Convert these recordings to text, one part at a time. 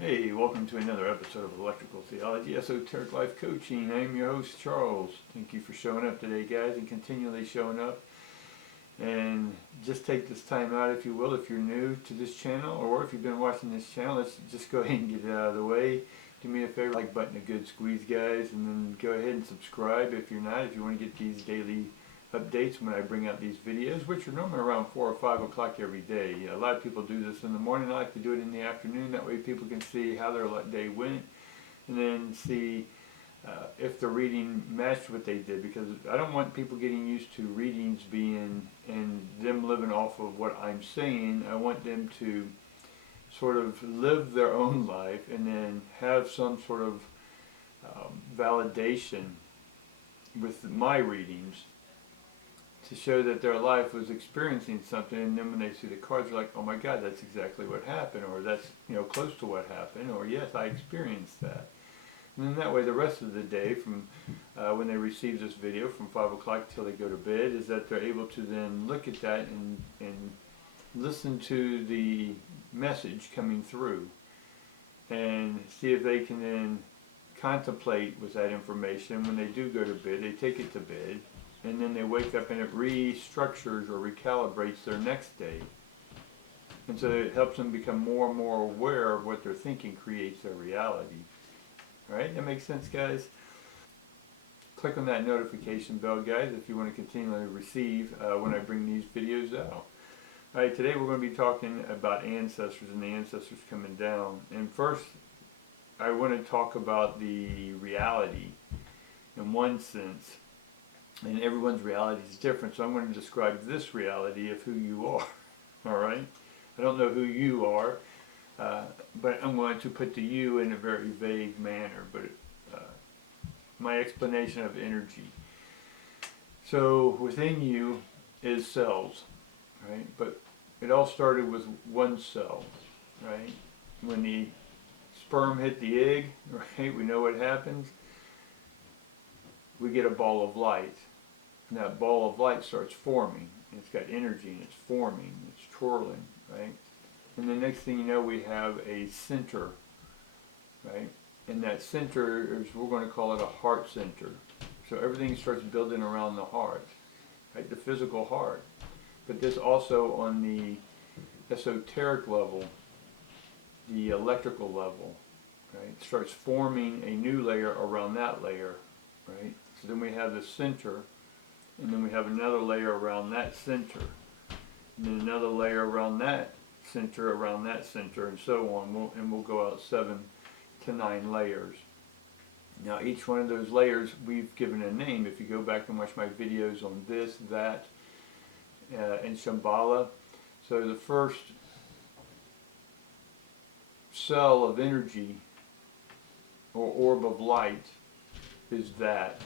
Hey, welcome to another episode of Electrical Theology, Esoteric Life Coaching. I'm your host, Charles. Thank you for showing up today, guys, and continually showing up. And just take this time out, if you will, if you're new to this channel, or if you've been watching this channel, let's just go ahead and get it out of the way. Do me a favor, like button a good squeeze, guys, and then go ahead and subscribe if you're not, if you want to get these daily updates when I bring out these videos, which are normally around 4 or 5 o'clock every day. A lot of people do this in the morning. I like to do it in the afternoon. That way people can see how their day went and then see if the reading matched what they did, because I don't want people getting used to readings being and them living off of what I'm saying. I want them to sort of live their own life and then have some sort of validation with my readings to show that their life was experiencing something, and then when they see the cards, they're like, oh my God, that's exactly what happened, or that's close to what happened, or yes, I experienced that. And then that way the rest of the day, from when they receive this video from 5 o'clock till they go to bed, is that they're able to then look at that and listen to the message coming through and see if they can then contemplate with that information. When they do go to bed, they take it to bed, and then they wake up and it restructures or recalibrates their next day. And so it helps them become more and more aware of what they're thinking creates their reality. Alright, that makes sense, guys? Click on that notification bell, guys, if you want to continually receive when I bring these videos out. Alright, today we're going to be talking about ancestors and the ancestors coming down. And first, I want to talk about the reality in one sense. And everyone's reality is different, so I'm going to describe this reality of who you are. Alright? I don't know who you are, but I'm going to put the you in a very vague manner, but my explanation of energy. So within you is cells, right? But it all started with one cell, right? When the sperm hit the egg, right, we know what happens. We get a ball of light. And that ball of light starts forming. It's got energy and it's forming, it's twirling, right? And the next thing you know, we have a center, right? And that center is, we're going to call it a heart center. So everything starts building around the heart, right? The physical heart. But this also on the esoteric level, the electrical level, right? It starts forming a new layer around that layer, right? So then we have the center, and then we have another layer around that center, and then another layer around that center, and so on. We'll go out 7 to 9 layers. Now each one of those layers we've given a name. If you go back and watch my videos on this, that, and Shambhala. So the first cell of energy or orb of light is that.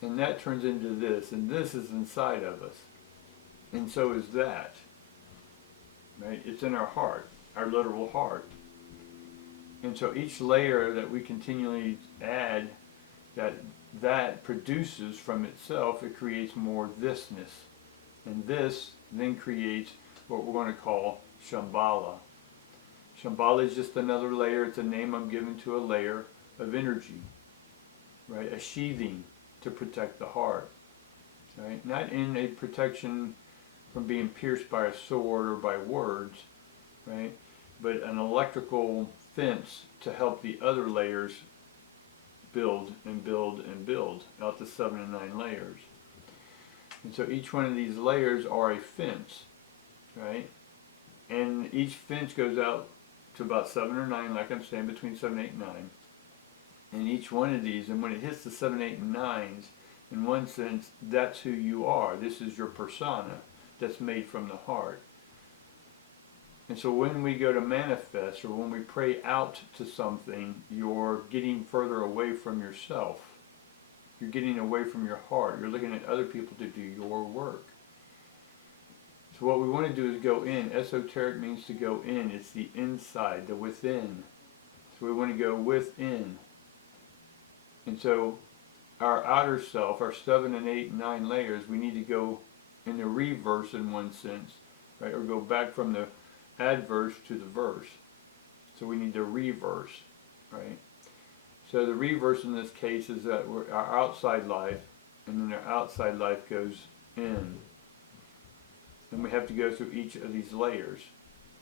And that turns into this, and this is inside of us. And so is that. Right? It's in our heart, our literal heart. And so each layer that we continually add, that produces from itself, it creates more thisness. And this then creates what we're going to call Shambhala. Shambhala is just another layer. It's a name I'm giving to a layer of energy, right? A sheathing to protect the heart, right? Not in a protection from being pierced by a sword or by words, right? But an electrical fence to help the other layers build and build and build out to 7 and 9 layers. And so each one of these layers are a fence, right? And each fence goes out to about 7 or 9, like I'm saying, between 7, 8, and 9. And each one of these, and when it hits the 7, 8, and 9s, in one sense, that's who you are. This is your persona that's made from the heart. And so when we go to manifest, or when we pray out to something, you're getting further away from yourself. You're getting away from your heart. You're looking at other people to do your work. So what we want to do is go in. Esoteric means to go in. It's the inside, the within. So we want to go within. And so our outer self, our 7 and 8 and 9 layers, we need to go in the reverse in one sense, right? Or go back from the adverse to the verse. So we need the reverse, right? So the reverse in this case is that our outside life, and then our outside life goes in. And we have to go through each of these layers,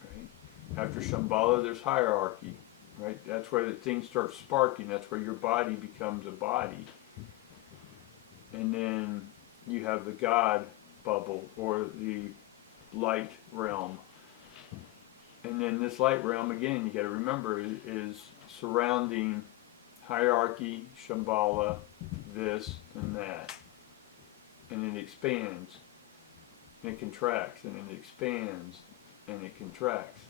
right? After Shambhala, there's hierarchy, right? That's where the things start sparking. That's where your body becomes a body. And then you have the God bubble, or the light realm. And then this light realm, again, you got to remember, is surrounding hierarchy, Shambhala, this and that. And it expands, and it contracts, and it expands, and it contracts.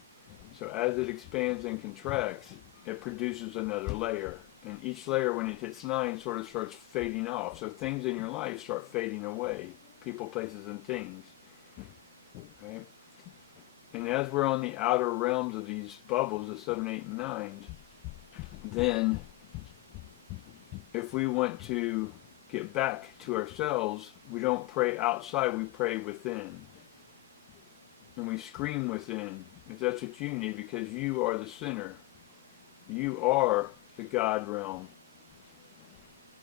So as it expands and contracts, it produces another layer. And each layer, when it hits 9, sort of starts fading off. So things in your life start fading away. People, places, and things. Right? And as we're on the outer realms of these bubbles, the 7, 8, and 9s, then if we want to get back to ourselves, we don't pray outside, we pray within. And we scream within, if that's what you need, because you are the center. You are the God realm.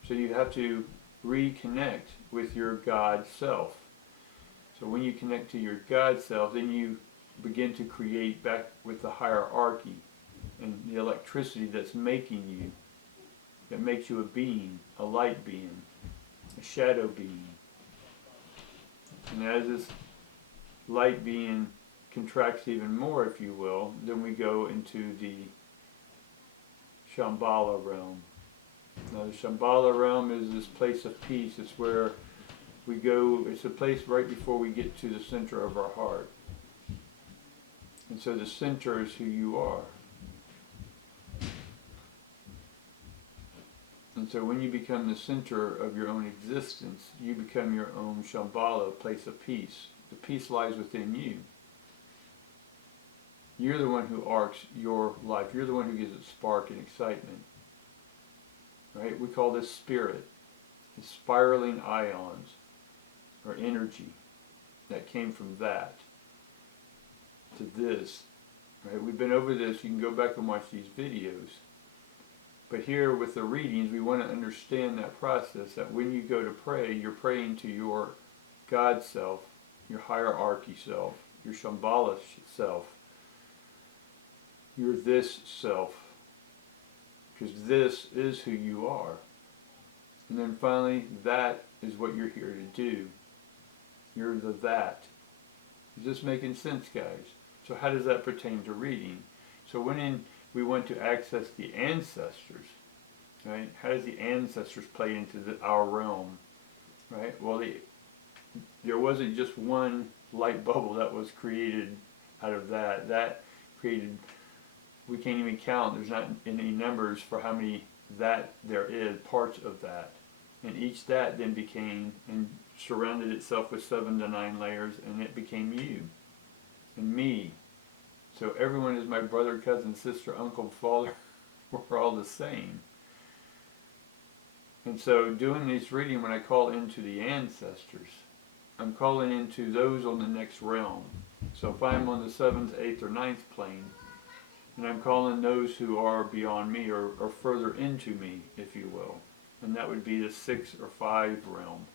So you have to reconnect with your God self. So when you connect to your God self, then you begin to create back with the hierarchy and the electricity that's making you, that makes you a being, a light being, a shadow being. And as this light being contracts even more, if you will, then we go into the Shambhala realm. Now the Shambhala realm is this place of peace. It's where we go, it's a place right before we get to the center of our heart. And so the center is who you are. And so when you become the center of your own existence, you become your own Shambhala, a place of peace. The peace lies within you. You're the one who arcs your life. You're the one who gives it spark and excitement. Right? We call this spirit. It's spiraling ions, or energy, that came from that to this. Right? We've been over this. You can go back and watch these videos. But here with the readings, we want to understand that process, that when you go to pray, you're praying to your God self, your hierarchy self, your Shambhala self, your this self, because this is who you are. And then finally, that is what you're here to do. You're the that. Is this making sense, guys? So how does that pertain to reading? So when we want to access the ancestors, right? How does the ancestors play into our realm, right? Well, there wasn't just one light bubble that was created out of that. That created, we can't even count, there's not any numbers for how many that there is, parts of that. And each that then became and surrounded itself with 7 to 9 layers, and it became you and me. So everyone is my brother, cousin, sister, uncle, father. We're all the same. And so doing this reading, when I call into the ancestors, I'm calling into those on the next realm. So if I'm on the 7th, 8th, or 9th plane, and I'm calling those who are beyond me, or further into me, if you will. And that would be the 6 or 5 realm.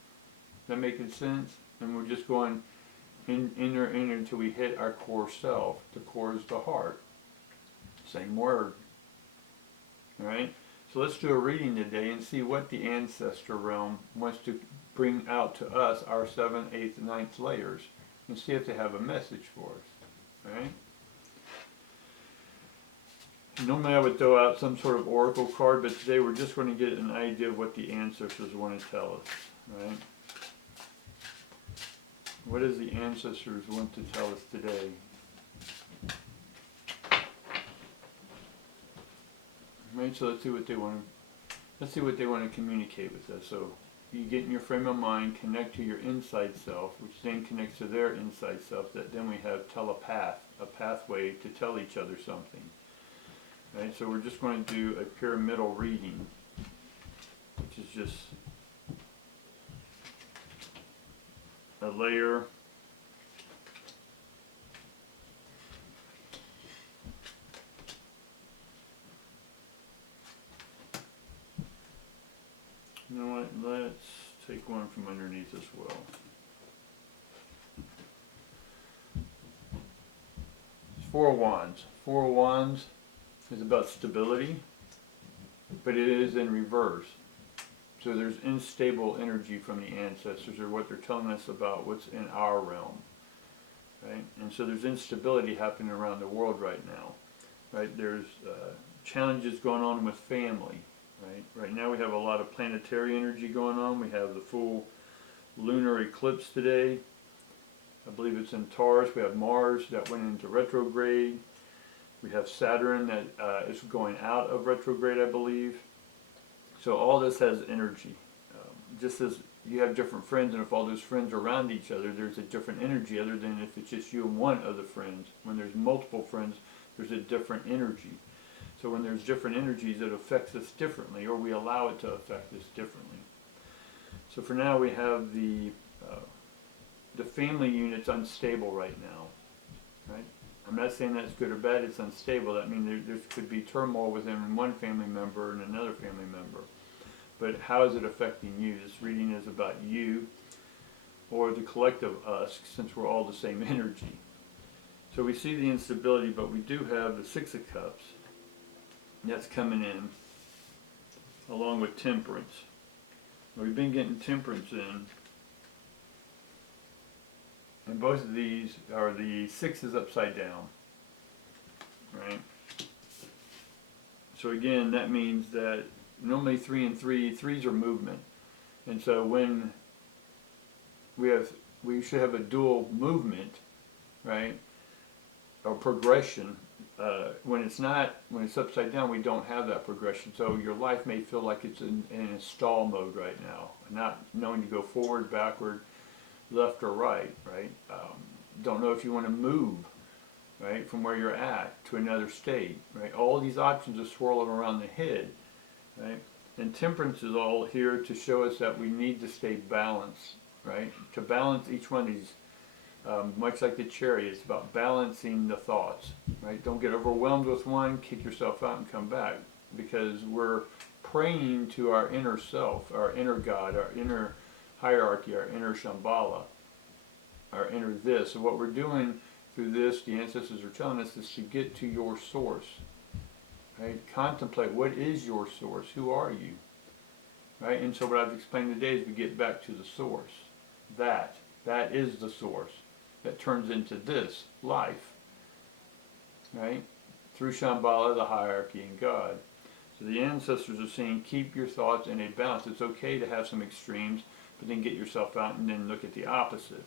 That making sense? And we're just going in until we hit our core self. The core is the heart. Same word. Alright? So let's do a reading today and see what the ancestor realm wants to bring out to us, our 7th, 8th, and 9th layers, and see if they have a message for us. Alright? Normally I would throw out some sort of oracle card, but today we're just going to get an idea of what the ancestors want to tell us. Right? What does the ancestors want to tell us today? Right, so let's see what they want to communicate with us. So you get in your frame of mind, connect to your inside self, which then connects to their inside self, that then we have telepath, a pathway to tell each other something. Right, so we're just going to do a pyramidal reading, which is just a layer You know what? Let's take one from underneath as well. Four of Wands. Four of Wands is about stability, but it is in reverse. So there's unstable energy from the ancestors, or what they're telling us about what's in our realm, right? And so there's instability happening around the world right now, right? There's challenges going on with family, right? Right now we have a lot of planetary energy going on. We have the full lunar eclipse today. I believe it's in Taurus. We have Mars that went into retrograde. We have Saturn that is going out of retrograde, I believe. So all this has energy. Just as you have different friends, and if all those friends are around each other, there's a different energy other than if it's just you and one of the friends. When there's multiple friends, there's a different energy. So when there's different energies, it affects us differently, or we allow it to affect us differently. So for now, we have the family unit's unstable right now, right? I'm not saying that's good or bad, it's unstable. That means there could be turmoil within one family member and another family member. But how is it affecting you? This reading is about you, or the collective us, since we're all the same energy. So we see the instability, but we do have the Six of Cups that's coming in, along with Temperance. We've been getting Temperance in. And both of these are the sixes upside down, right? So again, that means that normally 3 and 3, threes are movement. And so when we should have a dual movement, right? Or progression. When it's upside down, we don't have that progression. So your life may feel like it's in a stall mode right now, not knowing to go forward, backward, left or right, right? Don't know if you want to move, right, from where you're at to another state, right? All these options are swirling around the head, right? And Temperance is all here to show us that we need to stay balanced, right? To balance each one of these, much like the Chariot, it's about balancing the thoughts, right? Don't get overwhelmed with one, kick yourself out and come back, because we're praying to our inner self, our inner God, our inner hierarchy, our inner Shambhala, our inner this. So what we're doing through this, the ancestors are telling us, is to get to your source, right? Contemplate, what is your source? Who are you? Right? And so what I've explained today is we get back to the source. That is the source that turns into this life, right? Through Shambhala, the hierarchy, and God. So the ancestors are saying, keep your thoughts in a balance. It's okay to have some extremes, but then get yourself out and then look at the opposite.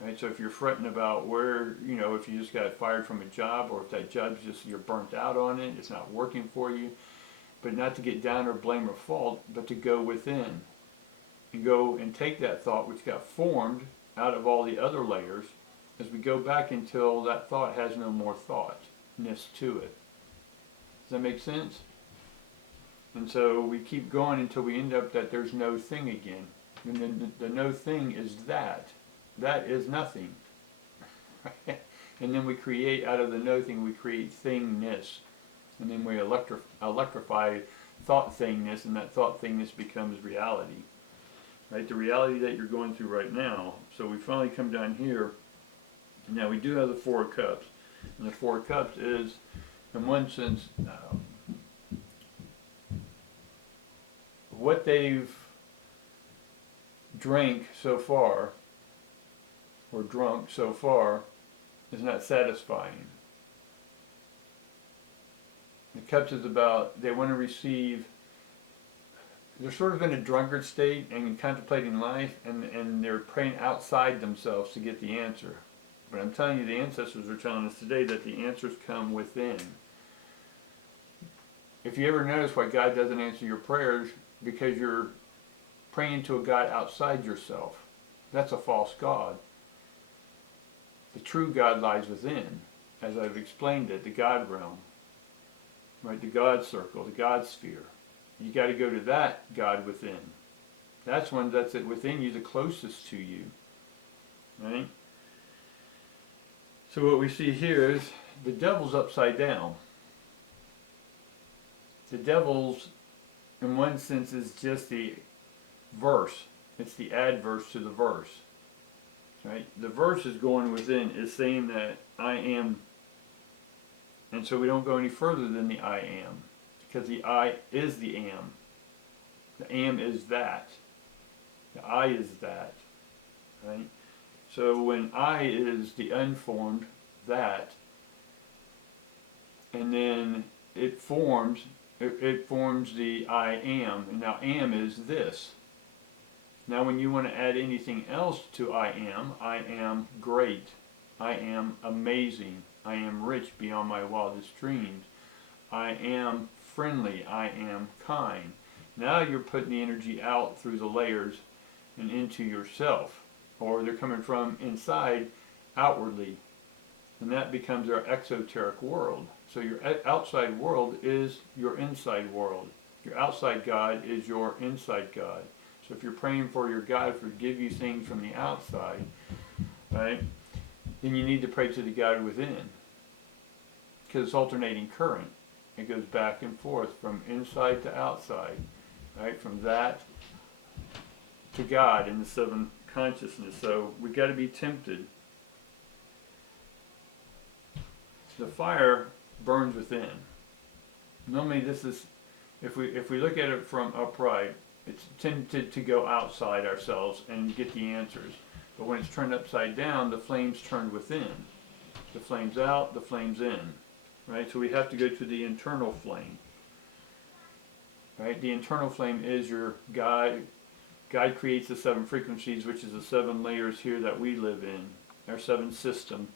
Right? So if you're fretting about where, if you just got fired from a job, or if that job's just, you're burnt out on it, it's not working for you, but not to get down or blame or fault, but to go within and go and take that thought which got formed out of all the other layers, as we go back until that thought has no more thoughtness to it. Does that make sense? And so we keep going until we end up that there's no thing again. And then the no thing is that. That is nothing. And then we create, out of the no thing, we create thingness. And then we electrify thought thingness, and that thought thingness becomes reality. Right? The reality that you're going through right now. So we finally come down here. Now we do have the Four of Cups. And the Four of Cups is, in one sense, what they've drank so far, or drunk so far, is not satisfying. The Cups is about, they want to receive, they're sort of in a drunkard state and contemplating life, and they're praying outside themselves to get the answer. But I'm telling you, the ancestors are telling us today that the answers come within. If you ever notice why God doesn't answer your prayers, because you're praying to a God outside yourself. That's a false God. The true God lies within, as I've explained it, the God realm, right? The God circle, the God sphere. You got to go to that God within. That's one that's within you, the closest to you, right? So what we see here is the devil's upside down. The devil's in one sense, is just the verse. It's the adverse to the verse. Right? The verse is going within, is saying that I am, and so we don't go any further than the I am, because the I is the am. The am is that. The I is that. Right? So when I is the unformed, that, and then it forms the I am, and now am is this. Now when you want to add anything else to I am great, I am amazing, I am rich beyond my wildest dreams, I am friendly, I am kind. Now you're putting the energy out through the layers and into yourself, or they're coming from inside outwardly, and that becomes our exoteric world. So your outside world is your inside world. Your outside God is your inside God. So if you're praying for your God to forgive you things from the outside, right, then you need to pray to the God within. Because it's alternating current. It goes back and forth from inside to outside, right, from that to God in the seven consciousness. So we've got to be tempted. The fire burns within. Normally this is, if we look at it from upright, it's tempted to go outside ourselves and get the answers. But when it's turned upside down, the flame's turned within. The flame's out, the flame's in. Right? So we have to go to the internal flame. Right? The internal flame is your God. God creates the seven frequencies, which is the seven layers here that we live in. Our seven system.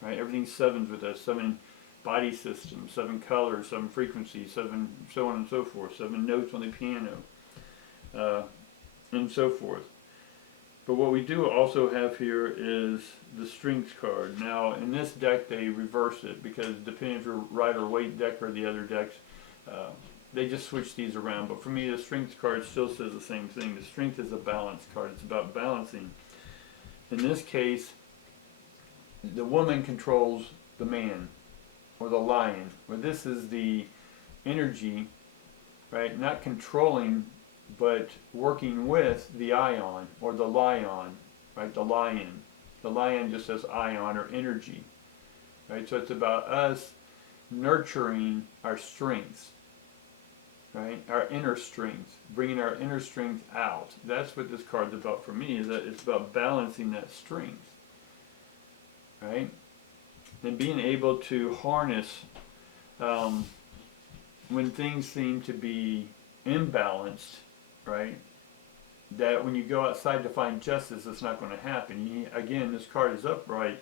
Right? Everything's sevens with us. Seven body systems, seven colors, seven frequencies, seven so on and so forth, seven notes on the piano, and so forth. But what we do also have here is the strength card. Now in this deck they reverse it, because depending if you're Rider Waite deck or the other decks, they just switch these around. But for me, the strength card still says the same thing. The strength is a balance card. It's about balancing. In this case, the woman controls the man, or the lion, where this is the energy, right, not controlling, but working with the ion, or the lion, right, the lion. The lion just says ion, or energy, right, so it's about us nurturing our strengths, right, our inner strength, bringing our inner strength out. That's what this card's about for me, is that it's about balancing that strength, right? And being able to harness when things seem to be imbalanced, right? That when you go outside to find justice, it's not going to happen. Again, this card is upright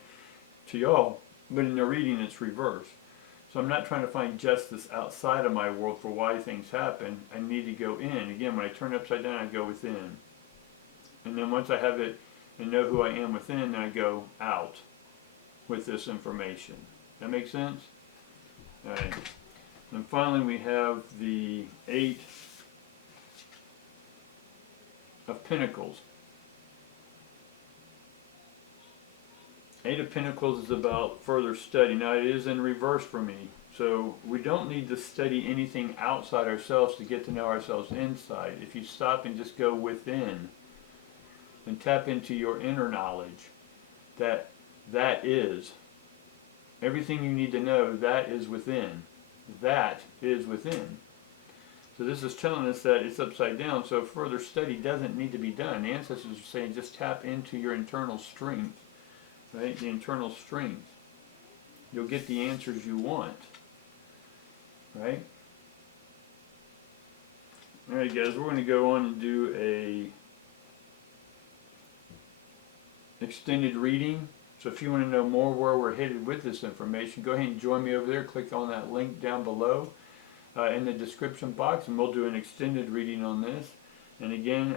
to y'all, but in the reading it's reversed. So I'm not trying to find justice outside of my world for why things happen. I need to go in. Again, when I turn it upside down, I go within. And then once I have it and know who I am within, then I go out with this information. That makes sense? All right. And finally we have the Eight of Pentacles. Eight of Pentacles is about further study. Now it is in reverse for me. So we don't need to study anything outside ourselves to get to know ourselves inside. If you stop and just go within and tap into your inner knowledge, that is everything you need to know, that is within. That is within. So this is telling us that it's upside down, so further study doesn't need to be done. The ancestors are saying just tap into your internal strength, right? The internal strength. You'll get the answers you want, right? Alright guys, we're going to go on and do a extended reading. So if you want to know more where we're headed with this information, go ahead and join me over there. Click on that link down below in the description box, and we'll do an extended reading on this. And again,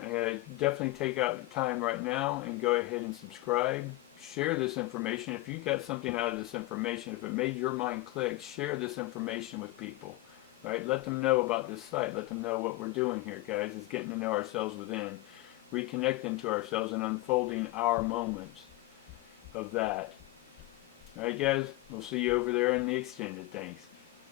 definitely take out time right now and go ahead and subscribe. Share this information. If you got something out of this information, if it made your mind click, share this information with people. Right? Let them know about this site. Let them know what we're doing here, guys. Is getting to know ourselves within, reconnecting to ourselves, and unfolding our moments of that. Alright guys, we'll see you over there in the extended. Thanks.